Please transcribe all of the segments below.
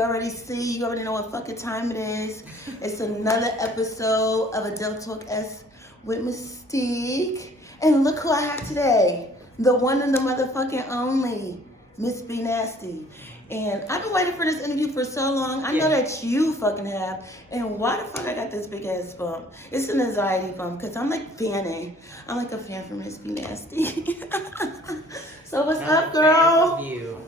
you already see, you already know what fucking time it is. It's another episode of Adult Talk S with Mystique. And look who I have today. The one and the motherfucking only, Miss B Nasty. And I've been waiting for this interview for so long. I know that you fucking have. And why the fuck I got this big ass bump? It's an anxiety bump because I'm like fanning. I'm like a fan for Miss B Nasty. So what's up, girl?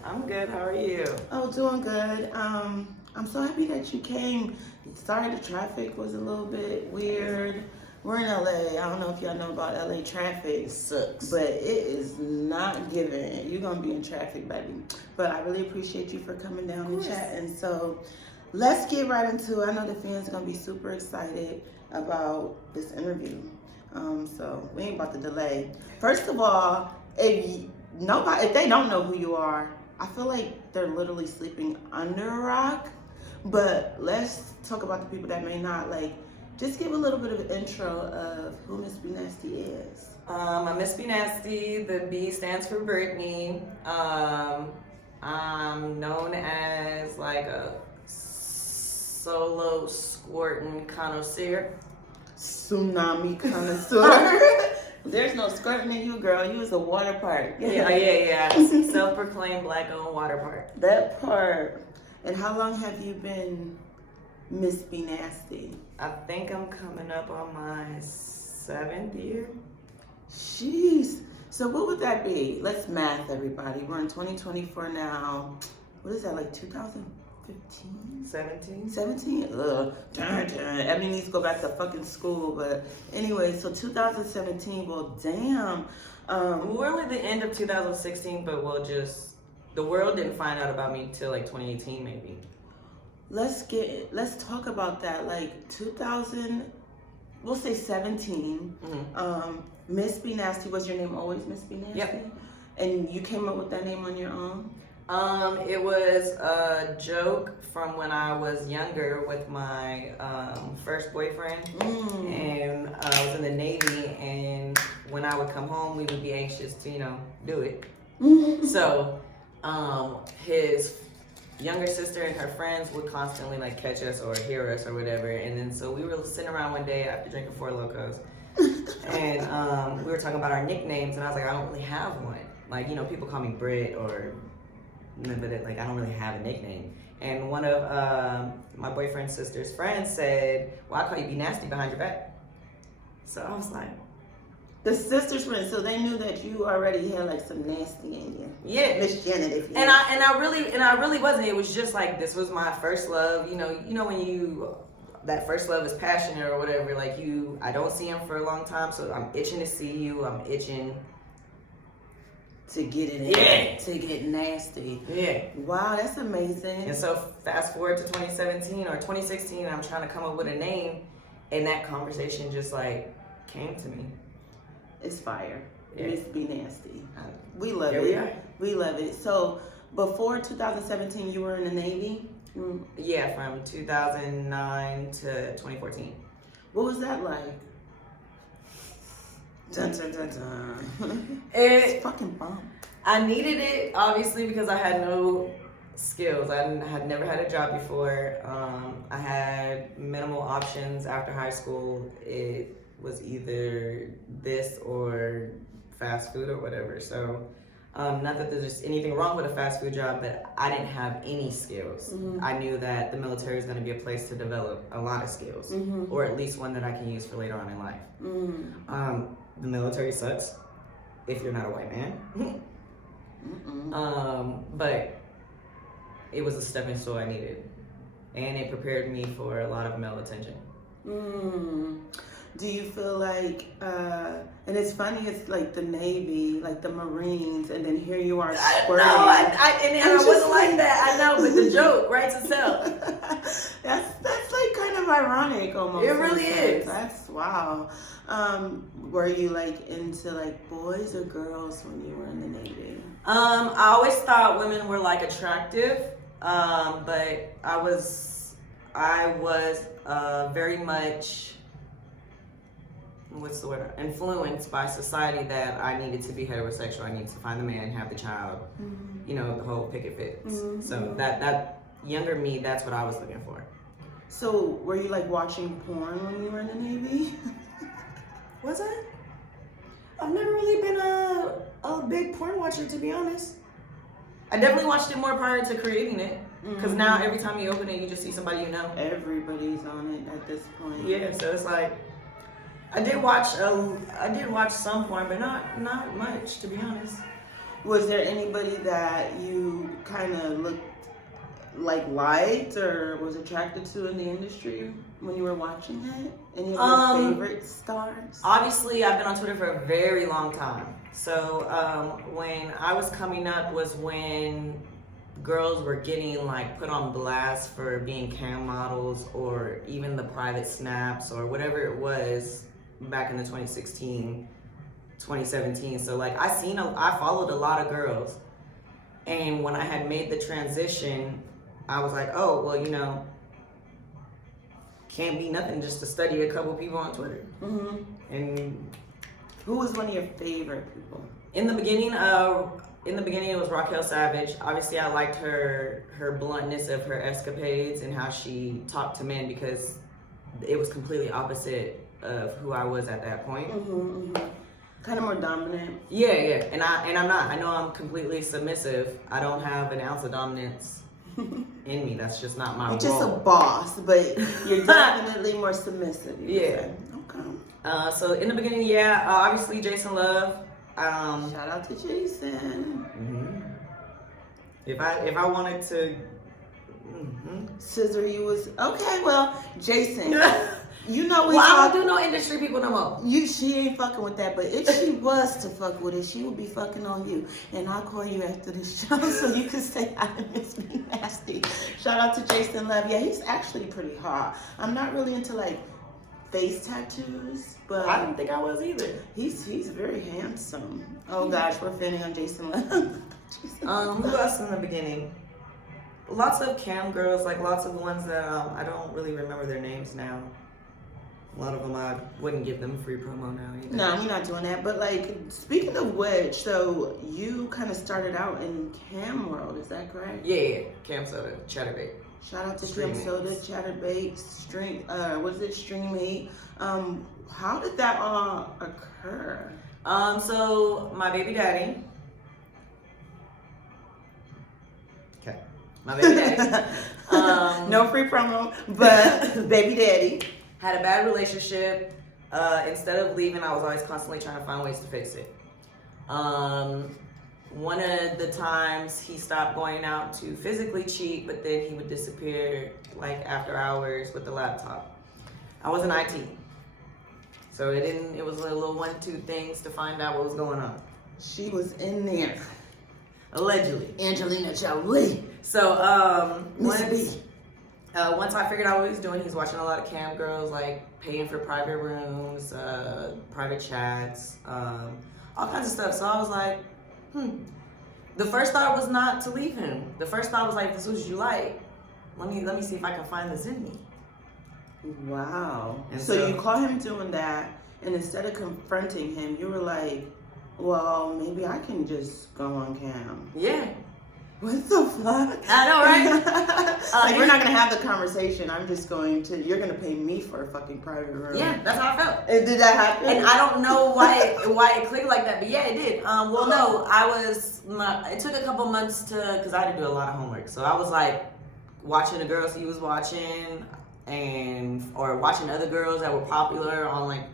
I'm good. How are you? Oh, doing good. I'm so happy that you came. Sorry the traffic was a little bit weird. We're in LA. I don't know if y'all know about LA traffic. It sucks. But it is not given. You're going to be in traffic, baby. But I really appreciate you for coming down and chatting. So let's get right into it. I know the fans are going to be super excited about this interview. So we ain't about to delay. First of all, if they don't know who you are, I feel like they're literally sleeping under a rock. But let's talk about the people that may not. Like, just give a little bit of an intro of who Miss B Nasty is. I'm Miss B Nasty. The B stands for Brittany. I'm known as like a solo squirting connoisseur. Tsunami connoisseur. There's no squirting in you, girl. You was a water park. Yeah. Self-proclaimed black-owned water park. That part. And how long have you been Miss B Nasty? I think I'm coming up on my 7th year. Jeez. So what would that be? Let's math, everybody. We're in 2024 now. What is that, like 2015? 17? 17? Ugh. Everybody needs to go back to fucking school. But anyway, so 2017, well, damn. We're only the end of 2016, but the world didn't find out about me till like 2018 maybe. Let's talk about that. Like 2000, we'll say 17. Mm-hmm. Miss B Nasty, was your name always Miss B Nasty? Yep. And you came up with that name on your own? It was a joke from when I was younger with my first boyfriend. And I was in the Navy, and when I would come home, we would be anxious to, do it. So his younger sister and her friends would constantly like catch us or hear us or whatever. And then so we were sitting around one day after drinking Four Locos, and we were talking about our nicknames, and I was like, I don't really have one. Like, people call me Brit or, but like I don't really have a nickname. And one of my boyfriend's sister's friends said, well, I call you B Nasty behind your back. So I was like, the sisters friends, so they knew that you already had like some nasty in you. Yeah, Miss Janet, if you. And I really wasn't. It was just like this was my first love. You know when that first love is passionate or whatever. Like I don't see him for a long time, so I'm itching to see you. I'm itching to get it in. Yeah. To get nasty. Yeah. Wow, that's amazing. And so fast forward to 2017 or 2016, I'm trying to come up with a name, and that conversation just like came to me. It's fire. Yeah. Miss B Nasty. We love Here it. we are. We love it. So before 2017, you were in the Navy? Yeah, from 2009 to 2014. What was that like? Dun, dun, dun, dun. It's fucking bomb. I needed it, obviously, because I had no skills. I had never had a job before. I had minimal options after high school. It was either this or fast food or whatever. So, not that there's anything wrong with a fast food job, but I didn't have any skills. I knew that the military is going to be a place to develop a lot of skills, or at least one that I can use for later on in life. The military sucks if you're not a white man. But it was a stepping stone I needed, and it prepared me for a lot of male attention. Do you feel like, and it's funny, it's like the Navy, like the Marines, and then here you are squirting. No, I wasn't like that. I know, but the joke writes itself. That's like kind of ironic almost. It really is. That's wow. Were you like into like boys or girls when you were in the Navy? I always thought women were like attractive, but I was very much, what's the word, influenced by society that I needed to be heterosexual. I needed to find the man, have the child, the whole picket fits. So that younger me, that's what I was looking for. So were you like watching porn when you were in the Navy? Was I? I've never really been a big porn watcher, to be honest. I definitely watched it more prior to creating it. Because now every time you open it, you just see somebody you know. Everybody's on it at this point. Yeah, so it's like, I did watch some porn, but not much, to be honest. Was there anybody that you kind of looked liked or was attracted to in the industry when you were watching it? Any of your favorite stars? Obviously, I've been on Twitter for a very long time. So when I was coming up was when girls were getting like put on blast for being cam models or even the private snaps or whatever it was back in the 2016, 2017. So like I followed a lot of girls, and when I had made the transition, I was like, oh, well, you know, can't be nothing just to study a couple people on Twitter. And who was one of your favorite people? In the beginning, it was Raquel Savage. Obviously, I liked her bluntness of her escapades and how she talked to men, because it was completely opposite of who I was at that point. Kind of more dominant. Yeah, and I'm not. I know I'm completely submissive. I don't have an ounce of dominance in me. That's just not my role. You're just a boss, but you're definitely more submissive. Yeah. Okay. So in the beginning, yeah, obviously Jason Love. Shout out to Jason. If I wanted to scissor you was okay. Well, Jason, you know we. Well, I don't do no industry people no more. She ain't fucking with that. But if she was to fuck with it, she would be fucking on you. And I'll call you after the show so you can say hi to Miss B Nasty. Shout out to Jason Love. Yeah, he's actually pretty hot. I'm not really into like face tattoos, but I didn't think I was either. He's very handsome. Oh gosh, we're fanning on Jason Love. Who else in the beginning? Lots of cam girls, like lots of ones that I don't really remember their names now. A lot of them I wouldn't give them free promo now either. No, we're not doing that. But like, speaking of which, so you kind of started out in cam world, is that correct? Yeah. Cam Soda, Chaturbate. Shout out to Cam Soda, Chaturbate, Stream8. How did that all occur? So my baby daddy. Okay. My baby daddy. No free promo, but baby daddy. Had a bad relationship. Instead of leaving, I was always constantly trying to find ways to fix it. One of the times he stopped going out to physically cheat, but then he would disappear like after hours with the laptop. I was in IT. So it was a little 1-2 things to find out what was going on. She was in there. Allegedly. Angelina Jolie. So once I figured out what he was doing, he was watching a lot of cam girls, like paying for private rooms, private chats, all kinds of stuff. So I was like, The first thought was not to leave him. The first thought was like, this is what you like. Let me see if I can find this in me. Wow. And so you caught him doing that, and instead of confronting him, you were like, well, maybe I can just go on cam. Yeah. What the fuck? I know, right? Like, we're not going to have the conversation. You're going to pay me for a fucking private room. Yeah, that's how I felt. And did that happen? And I don't know why it clicked like that, but yeah, it did. Well, no, it took a couple months because I had to do a lot of homework. So I was like watching the girls he was watching or watching other girls that were popular on like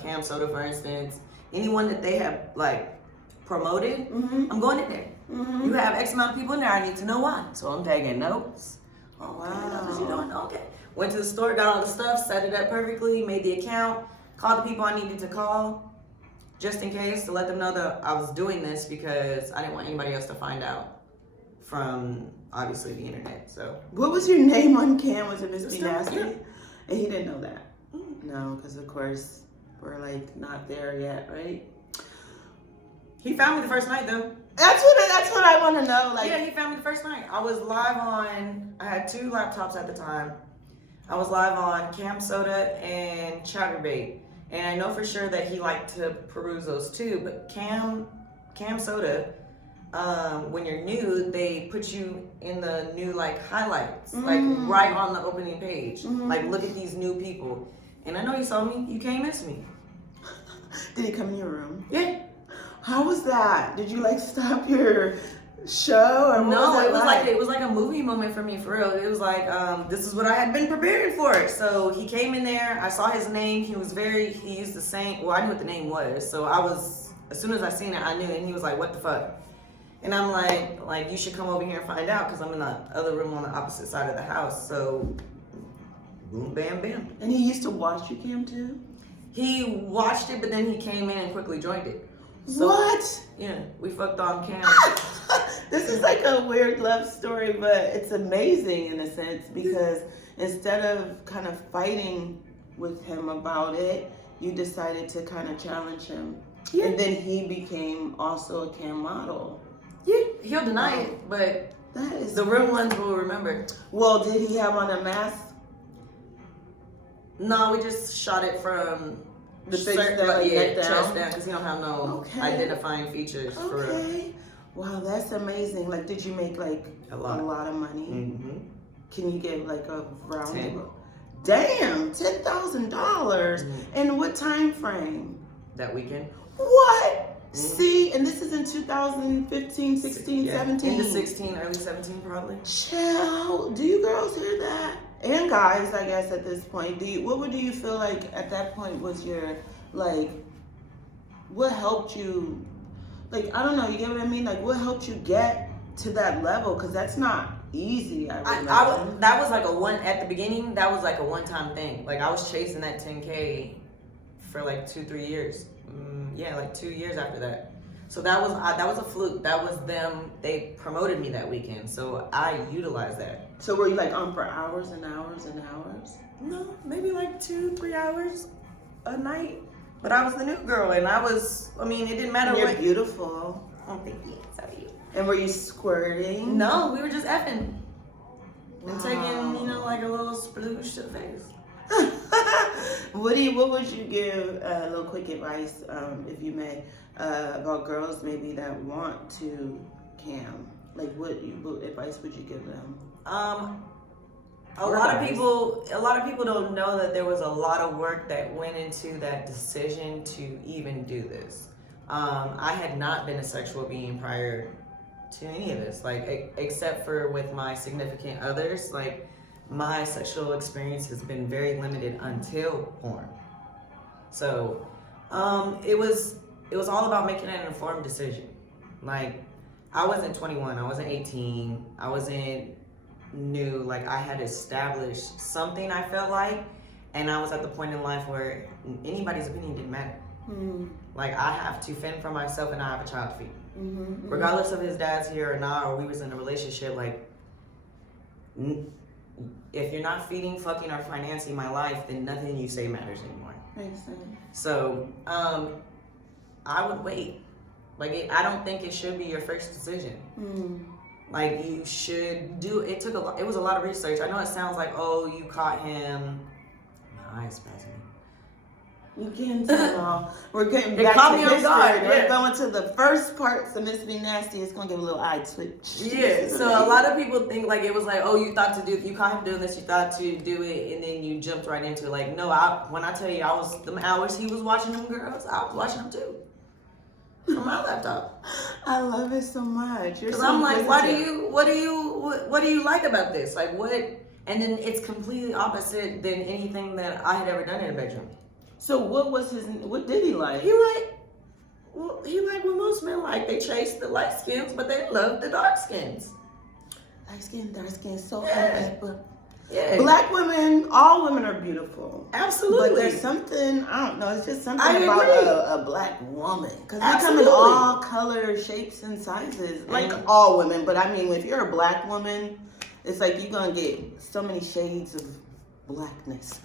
Cam Soda, for instance. Anyone that they have like promoted, I'm going in there. You have X amount of people in there. I need to know why. So I'm taking notes. Oh, Wow. wow. What you doing? Okay. Went to the store, got all the stuff, set it up perfectly, made the account, called the people I needed to call, just in case, to let them know that I was doing this because I didn't want anybody else to find out from obviously the internet. So What was your name on cam? Was it Miss B Still- Nasty? yeah. And he didn't know that. No, because of course we're like not there yet, right? he found me the first night though. That's what I want to know. Like, Yeah, he found me the first night. I was live I had 2 laptops at the time. I was live on Cam Soda and Chaturbate. And I know for sure that he liked to peruse those too, but Cam Soda, when you're new, they put you in the new like highlights, like right on the opening page. Like, look at these new people. And I know you saw me. You can't miss me. Did he come in your room? Yeah. How was that? Did you like stop your show or what No, was it was like a movie moment for me, for real. It was like, this is what I had been preparing for. So he came in there. I saw his name. He used the same. Well, I knew what the name was. So as soon as I seen it, I knew. And he was like, what the fuck? And I'm like, you should come over here and find out, because I'm in the other room on the opposite side of the house. So, boom, bam, bam. And he used to watch you, Cam, too? He watched it, but then he came in and quickly joined it. So, what? Yeah, we fucked on Cam. This is like a weird love story, but it's amazing in a sense, because instead of kind of fighting with him about it, you decided to kind of challenge him. Yeah. And then he became also a Cam model. Yeah, he'll deny it, but that is the real ones will remember. Well, did he have on a mask? No, we just shot it from the face down, chest down, because he don't have no identifying features. Okay. Wow, that's amazing. Like, did you make like a lot of money? Mm-hmm. Can you give like a round? 10. Damn, $10,000. In what time frame? That weekend. What? See, and this is in 2015, 16, 17. Into 16, early 17 probably. Child, do you girls hear that? And guys, I guess at this point, do you feel like at that point was your, like, what helped you, like, I don't know, you get what I mean? Like, what helped you get to that level? Because that's not easy, I that was like at the beginning, that was like a one-time thing. Like, I was chasing that 10K for like 2-3 years. Yeah, like 2 years after that. So that was a fluke. That was them. They promoted me that weekend, so I utilized that. So were you like on for hours and hours and hours? No, maybe like 2-3 hours a night. But I was the new girl, and it didn't matter. You're beautiful. Oh, thank you. So are you. And were you squirting? No, we were just effing. And taking, like a little sploosh to the face. What would you give a little quick advice, if you may, about girls maybe that want to cam? Like, what advice would you give them? A lot of people don't know that there was a lot of work that went into that decision to even do this. I had not been a sexual being prior to any of this, like except for with my significant others. Like, my sexual experience has been very limited until porn. So, it was all about making an informed decision. Like, I wasn't 21, I wasn't 18, I wasn't new. Like, I had established something, I felt like, and I was at the point in life where anybody's opinion didn't matter. Like, I have to fend for myself, and I have a child to feed. Regardless of his dad's here or not, or we was in a relationship, like, if you're not feeding, fucking, or financing my life, then nothing you say matters anymore. Makes sense. So, I would wait. Like, I don't think it should be your first decision. Like, you should do, it was a lot of research. I know it sounds like, oh, you caught him. My eyes spasming. You can tell. We're getting It back caught to me off history. guard, We're yeah. going to the first part, so Miss Be Nasty is going to give a little eye twitch. Yeah, so a lot of people think like it was like, oh, you caught him doing this, you thought to do it, and then you jumped right into it. Like, no, when I tell you them hours he was watching them girls, I was watching them too. From my laptop. I love it so much. Because I'm like, what do you like about this? Like, what? And then it's completely opposite than anything that I had ever done in a bedroom. So what did he like? He liked what most men like. They chase the light skins, but they love the dark skins. Light skin, dark skin, so happy. Yeah. Black women, all women are beautiful. Absolutely. But there's something, I don't know, it's just something I about agree. a black woman. Because they come in all colors, shapes, and sizes. Like all women. But I mean, if you're a black woman, it's like you're going to get so many shades of blackness.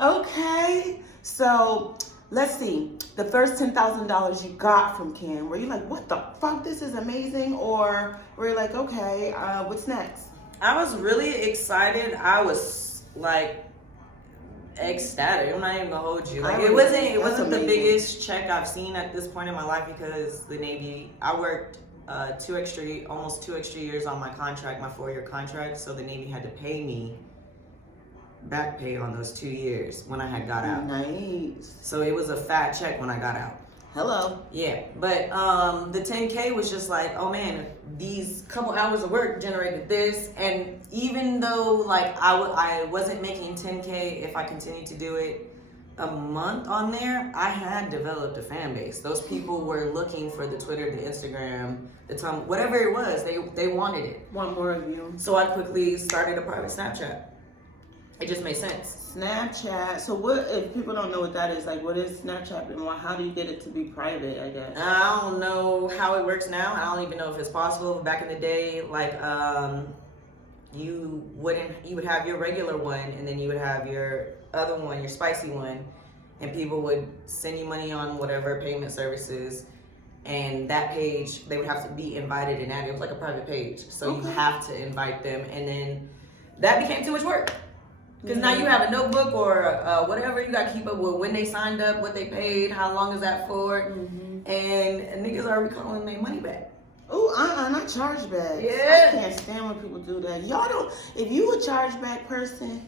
Okay. So, let's see. The first $10,000 you got from Cam, were you like, what the fuck, this is amazing? Or were you like, okay, what's next? I was really excited. I was like ecstatic. I'm not even gonna hold you. Like, it wasn't the biggest check I've seen at this point in my life, because the Navy, I worked almost 2 extra years on my contract, my 4-year contract. So the Navy had to pay me back pay on those 2 years when I had got out. Nice. So it was a fat check when I got out. Hello. Yeah, but the 10K was just like, oh man, these couple hours of work generated this, and even though like I wasn't making 10K if I continued to do it a month on there, I had developed a fan base. Those people were looking for the Twitter, the Instagram, the Tumblr, whatever it was, they wanted it. Want more of you. So I quickly started a private Snapchat. It just made sense. Snapchat. So what, if people don't know what that is, like what is Snapchat and how do you get it to be private, I guess? I don't know how it works now. I don't even know if it's possible. Back in the day, like you would have your regular one and then you would have your other one, your spicy one, and people would send you money on whatever payment services, and that page they would have to be invited and added. It was like a private page, so you have to invite them, and then that became too much work. Because now you have a notebook or whatever, you got to keep up with when they signed up, what they paid, how long is that for, and niggas are recalling their money back. Oh, not chargebacks. Yeah. I can't stand when people do that. Y'all don't, if you a chargeback person,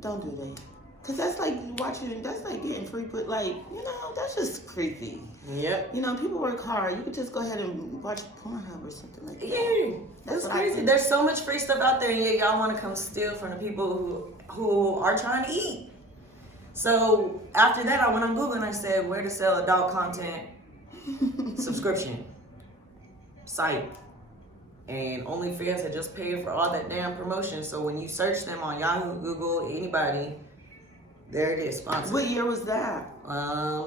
don't do that. Because that's like watching, that's like getting free, but like, you know, that's just creepy. Yep. You know, people work hard. You could just go ahead and watch Pornhub or something like that. Yeah, that's crazy. There's so much free stuff out there, and yet y'all want to come steal from the people who are trying to eat. So after that, I went on Google and I said, where to sell adult content subscription site. And OnlyFans had just paid for all that damn promotion. So when you search them on Yahoo, Google, anybody, there it is, sponsored. What year was that?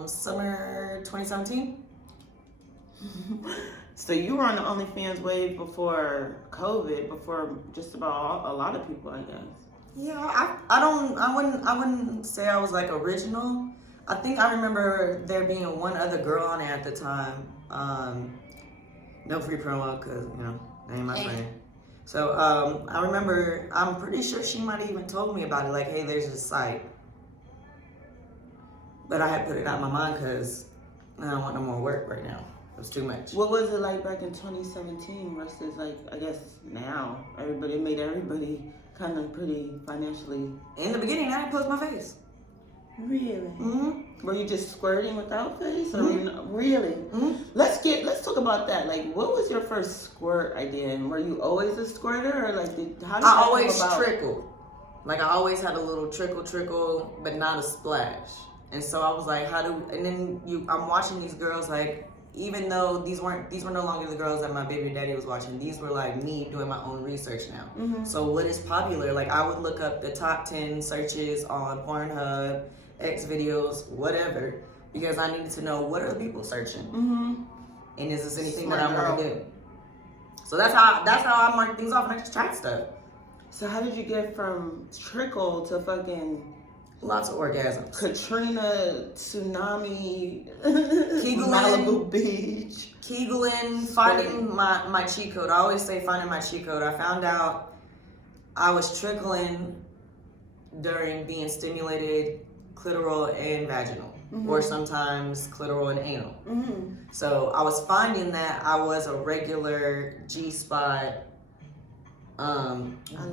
Summer 2017. So you were on the OnlyFans wave before COVID, before just about a lot of people, I guess. Yeah, I wouldn't say I was like original. I think I remember there being one other girl on it at the time. No free promo, cause you know, they ain't my friend. So I remember, I'm pretty sure she might have even told me about it, like, hey, there's this site. But I had put it out of my mind because I don't want no more work right now. It was too much. What was it like back in 2017 versus like, I guess now? It made everybody kind of pretty financially. In the beginning, I didn't post my face. Really? Mm-hmm. Were you just squirting without face? Or really? Mm-hmm. Let's talk about that. Like, what was your first squirt idea? And were you always a squirter, or like, how did I always trickled. Like, I always had a little trickle, but not a splash. And so I was like, I'm watching these girls, like, even though these were no longer the girls that my baby daddy was watching, these were like me doing my own research now. Mm-hmm. So what is popular? Like, I would look up the top 10 searches on Pornhub, X videos, whatever, because I needed to know what are the people searching, and is this anything that I want to do? So that's how I mark things off, and I just tried stuff. So how did you get from trickle to fucking lots of orgasms? Katrina, tsunami, Kegeling, Malibu Beach. Kegeling, finding my cheat code. I always say finding my cheat code. I found out I was trickling during being stimulated clitoral and vaginal, or sometimes clitoral and anal. So I was finding that I was a regular G-spot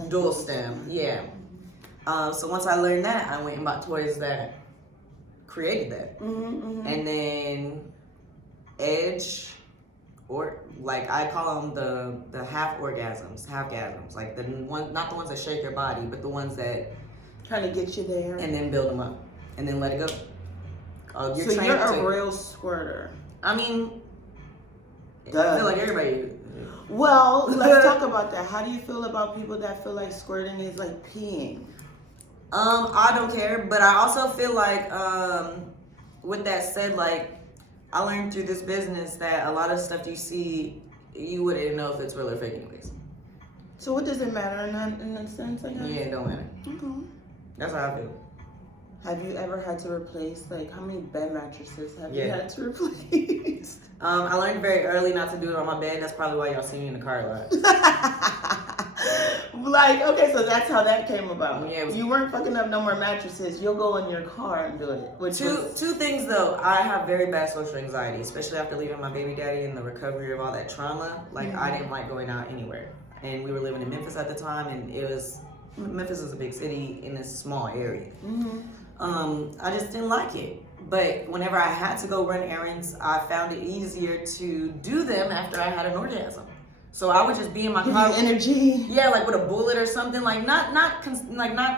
dual stem. Yeah. So once I learned that, I went and bought toys that created that. And then Edge, or like I call them the half gasms, like the one, not the ones that shake your body, but the ones that trying to get you there, and then build them up, and then let it go. So you're a real squirter. I mean, Duh. I feel like everybody. Well, let's talk about that. How do you feel about people that feel like squirting is like peeing? I don't care, but I also feel like, with that said, like, I learned through this business that a lot of stuff you see, you wouldn't know if it's real or fake anyways. So what does it matter in that sense, I guess? Yeah, it don't matter. Okay. That's how I feel. Have you ever had to replace, like, how many bed mattresses have you had to replace? I learned very early not to do it on my bed. That's probably why y'all see me in the car a lot. Like, okay, so that's how that came about. Yeah, You weren't fucking up no more mattresses. You'll go in your car and do it. Two things though. I have very bad social anxiety, especially after leaving my baby daddy and the recovery of all that trauma. Like I didn't like going out anywhere, and we were living in Memphis at the time, and Memphis is a big city in this small area. I just didn't like it. But whenever I had to go run errands, I found it easier to do them after I had an orgasm. So I would just be in my car. Energy. Yeah, like with a bullet or something, like not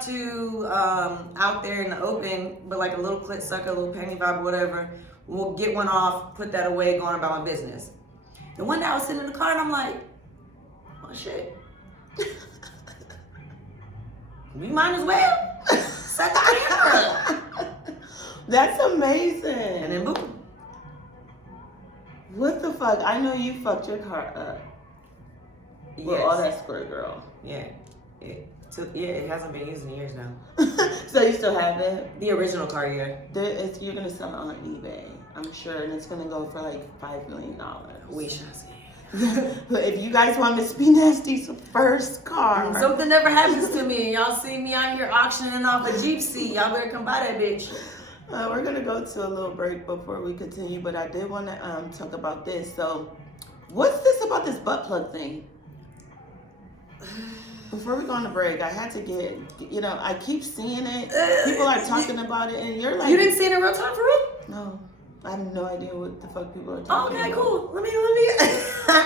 too out there in the open, but like a little clit sucker, a little panty vibe, whatever. We'll get one off, put that away, go on about my business. And one day I was sitting in the car and I'm like, oh shit. We might as well set the camera. That's amazing. And then boom. What the fuck? I know you fucked your car up. With all that squirt, girl. Yeah. It hasn't been used in years now. So you still have it? The original car, yeah. You're gonna sell it on eBay, I'm sure, and it's gonna go for like $5 million. We shall see. But if you guys want Miss B Nasty's first car, something never happens to me, and y'all see me out here auctioning off a Jeep seat, y'all better come buy that bitch. We're gonna go to a little break before we continue, but I did want to talk about this. So, what's this about this butt plug thing? Before we go on the break, I had to get, I keep seeing it. People are talking about it, and you're like, you didn't see it in real time for real? No, I have no idea what the fuck people are talking about. Okay, cool. Let me.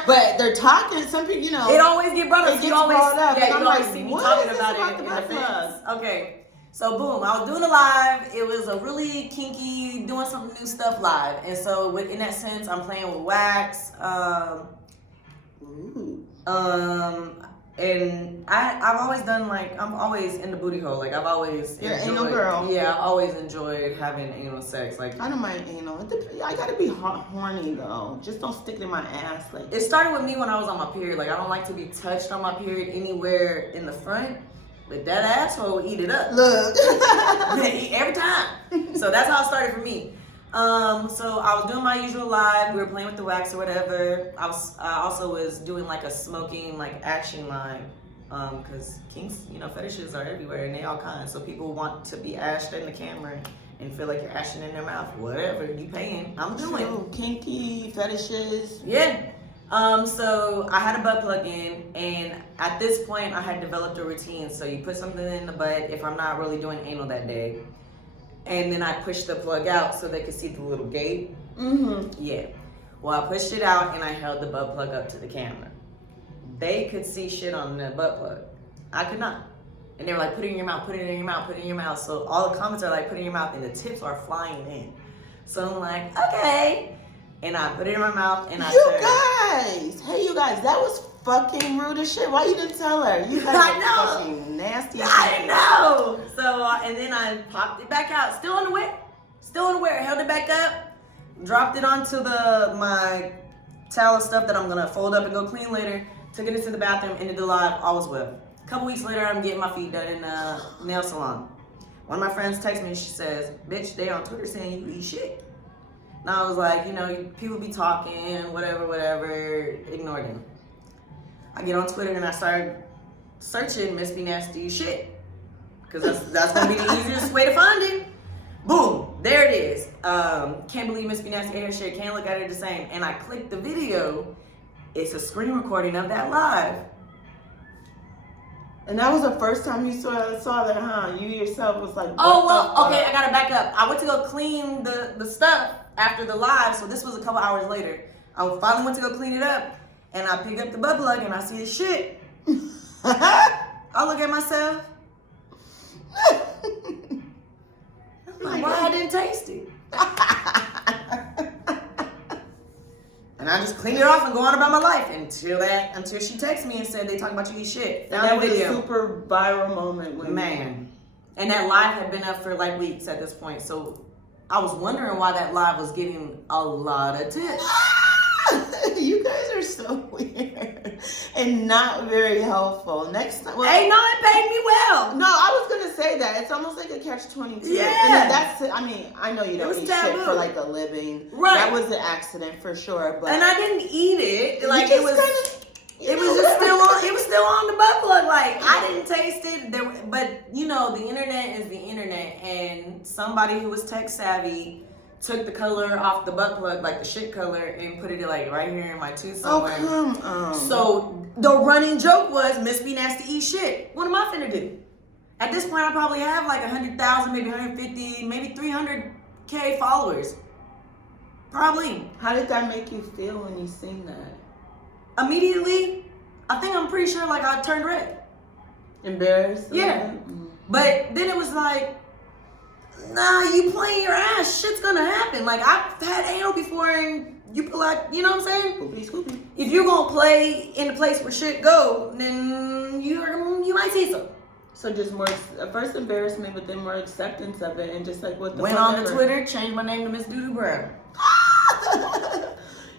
But they're talking. Some people, It always get brought up. It gets brought up. Yeah, And you I'm always like, see me what talking is this about about it the in the butt plug? fence. Okay. So boom, I was doing a live. It was a really kinky, doing some new stuff live, and so in that sense, I'm playing with wax. And I've always done I'm always in the booty hole. Like I've always You're enjoyed, anal girl. Yeah, I've always enjoyed having anal sex. Like I don't mind anal. I gotta be horny though. Just don't stick it in my ass. Like it started with me when I was on my period. Like I don't like to be touched on my period anywhere in the front. But that asshole will eat it up. Look. Every time. So that's how it started for me. So I was doing my usual live. We were playing with the wax or whatever. I also was doing like a smoking action line. Cause kinks, fetishes are everywhere and they all kinds. So people want to be ashed in the camera and feel like you're ashing in their mouth. Whatever, you paying. I'm doing. True. Kinky fetishes. Yeah. So I had a butt plug in, and at this point I had developed a routine. So you put something in the butt if I'm not really doing anal that day, and then I pushed the plug out so they could see the little gate. Yeah. Well, I pushed it out and I held the butt plug up to the camera. They could see shit on the butt plug. I could not. And they were like, put it in your mouth, put it in your mouth, put it in your mouth. So all the comments are like, put it in your mouth, and the tips are flying in. So I'm like, okay. And I put it in my mouth and I turned. Hey, you guys, that was fucking rude as shit. Why you didn't tell her? You guys I know. Fucking nasty. I know. So, and then I popped it back out. Still underwear. Held it back up. Dropped it onto my towel of stuff that I'm going to fold up and go clean later. Took it into the bathroom, ended the live. All was well. A couple weeks later, I'm getting my feet done in a nail salon. One of my friends texts me and she says, bitch, they on Twitter saying you eat shit. And I was like, people be talking, whatever, ignore them. I get on Twitter and I start searching Miss B Nasty shit. Because that's going to be the easiest way to find it. Boom, there it is. Can't believe Miss B Nasty ate her shit, can't look at it the same. And I clicked the video. It's a screen recording of that live. And that was the first time you saw that, huh? You yourself was like, oh, well, okay, I got to back up. I went to go clean the stuff after the live, so this was a couple hours later. I finally went to go clean it up, and I pick up the butt plug, and I see the shit. I look at myself. I'm like, why I didn't taste it? And I just cleaned it off and go on about my life until she texted me and said they talking about you eat shit. And that was a super viral moment. Man. And that live had been up for weeks at this point. So I was wondering why that live was getting a lot of tips. You guys are so weird and not very helpful. Next time, hey, no, it paid me well. No, I was gonna say that it's almost like a catch-22. Yeah, and that's. I mean, I know you don't eat shit for a living. Right, that was an accident for sure. But and I didn't eat it. It was just still on. It was still on the butt plug. like, I didn't taste it. But you know, the internet is the internet, and somebody who was tech savvy took the color off the butt plug, like the shit color, and put it like right here in my tooth somewhere. Oh, come on. So the running joke was, Miss B Nasty eat shit. What am I finna do? At this point, I probably have like 100,000, maybe 150, maybe 300K followers. Probably. How did that make you feel when you seen that? Immediately, I'm pretty sure like I turned red. Embarrassed? Yeah. But then it was like, nah, you playing your ass. Shit's gonna happen. Like, I've had anal before and you pull out, you know what I'm saying? Scoopy, scoopy. If you're gonna play in the place where shit go, then you might see some. So just more, first embarrassment, but then more acceptance of it, and just like what the Went fuck on to ever. Twitter, changed my name to Miss Doodoo Brown.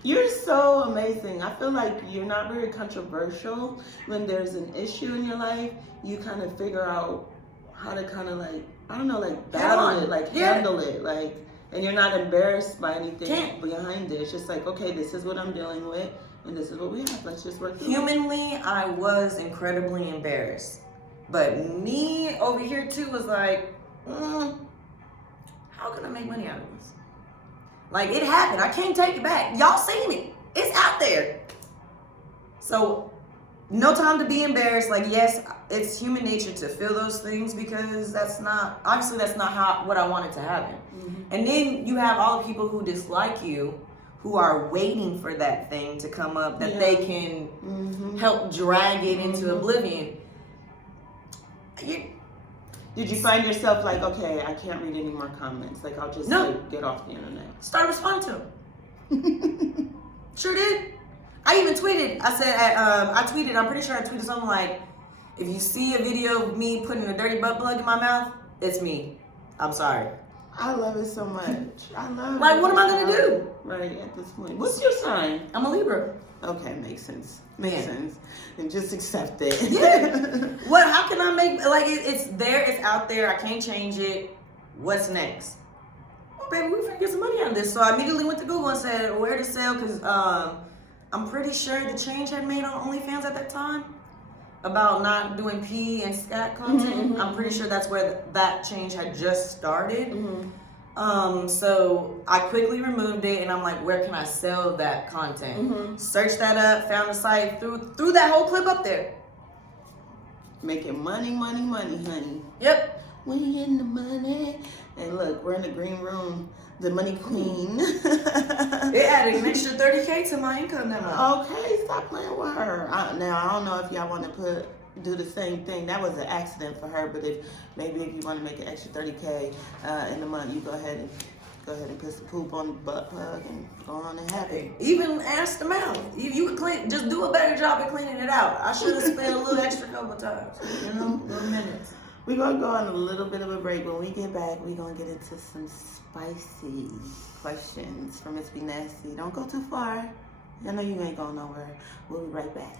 You're so amazing. I feel like you're not very controversial. When there's an issue in your life, you kind of figure out how to kind of like, I don't know, like battle it, like handle it, like, and you're not embarrassed by anything behind it. It's just like, okay, this is what I'm dealing with, and this is what we have. Let's just work through it. Humanly, I was incredibly embarrassed. But me over here too was like, how can I make money out of this? Like, it happened. I can't take it back. Y'all seen it. It's out there. So, no time to be embarrassed. Like, yes, it's human nature to feel those things because that's not what I wanted to happen. Mm-hmm. And then you have all the people who dislike you, who are waiting for that thing to come up that they can help drag it into oblivion. Did you find yourself like, okay, I can't read any more comments. Like, I'll just like, get off the internet. Start responding to them. Sure did. I even tweeted. I said, I'm pretty sure I tweeted something like, if you see a video of me putting a dirty butt plug in my mouth, it's me. I'm sorry. I love it so much. I love it. Like, what am I going to do? Right, at this point. What's your sign? I'm a Libra. Okay, makes sense. Makes sense. And just accept it. Yeah. What? How can I make, like, it's there, it's out there, I can't change it. What's next? Oh, baby, we're gonna get some money out of this. So I immediately went to Google and said, where to sell, because I'm pretty sure the change had made on OnlyFans at that time about not doing P and scat content. I'm pretty sure that's where that change had just started. So I quickly removed it and I'm like, where can I sell that content? Searched that up, found the site, threw that whole clip up there. Making money, money, money, honey. Yep. We in the money. And look, we're in the green room. The money queen. It added an extra 30K to my income that month. Okay, stop playing with her. Now, I don't know if y'all want to do the same thing. That was an accident for her, but if you want to make an extra 30K in the month, you go ahead and put some poop on the butt plug and go on and have it. Even ask them out. You could clean, just do a better job at cleaning it out. I should have spent a little extra couple times, little minutes. We're going to go on a little bit of a break. When we get back, we're going to get into some spicy questions from Miss B Nasty. Don't go too far. I know you ain't going nowhere. We'll be right back.